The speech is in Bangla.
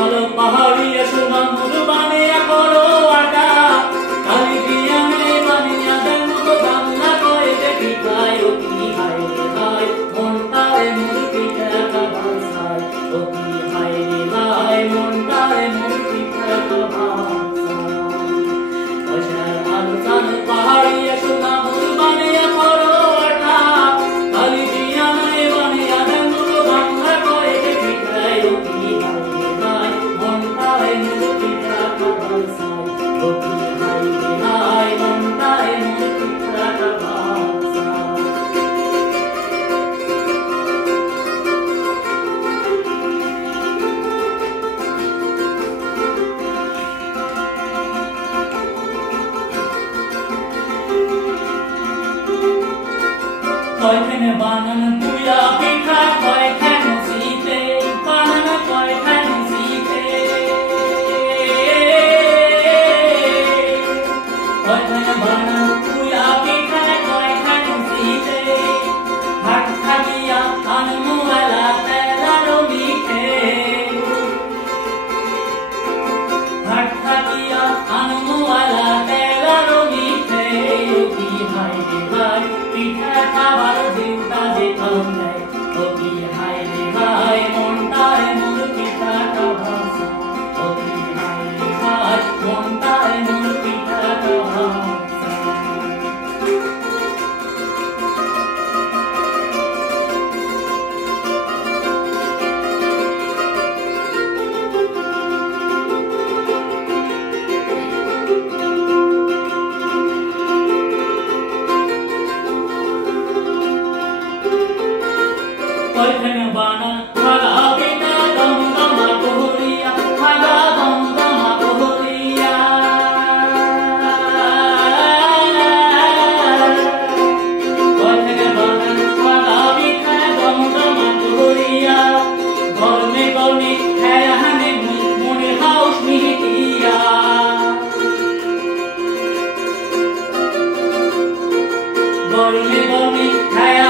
চলো পাহাড়িয়া সোনা মোর বানিয়া করো আটা কালি দিয়া মে বানিয়া দেন মতো বাংলা কয়ে যে পিঠায় ও কি হায় রে হায় মনটায় মোর পিঠা খাবার চাই ও কি হায় রে হায় মনটায় মোর পিঠা খাবার চাই আলো চান পাহাড়িয়া সোনা মোর বানিয়া করো আটা কালি দিয়া মে বানিয়া দেন মতো বাংলা কয়ে যে পিঠায় ও কি হায় রে হায় মনটায় মোর পিঠা খাবার চাই ও কি হায় রে হায় মনটায় মোর পিঠা খাবার চাই কয়খানে বানান পুয়া পিঠা কয়খানে শীতে বানান কয়খানে শীতে কয়খানে বানান পুয়া পিঠা কয়খানে শীতে হাট থাকিয়া আনমুয়ালা তেলারো মিঠে হাট থাকিয়া আনমুয়ালা তেলারো মিঠে ও কি হায় রে হায় পিঠা খাবার চিন্তা যে ফলন দেয় ও কি হায় রে হায় মনটায় মোর পিঠা খাবার চাই ও কি হায় রে হায় মনটায় মোর পিঠা খাবার কয়খানে বানা খাগা পিঠা দমদমা বহরিয়া খাগা দমদমা বহরিয়া কয়খানে বানা খাগা পিঠা দমদমা বহরিয়া গরমে গরমে খায়াহানে মনে হাউস মিহিটিয়া গরমে গরমে খায়া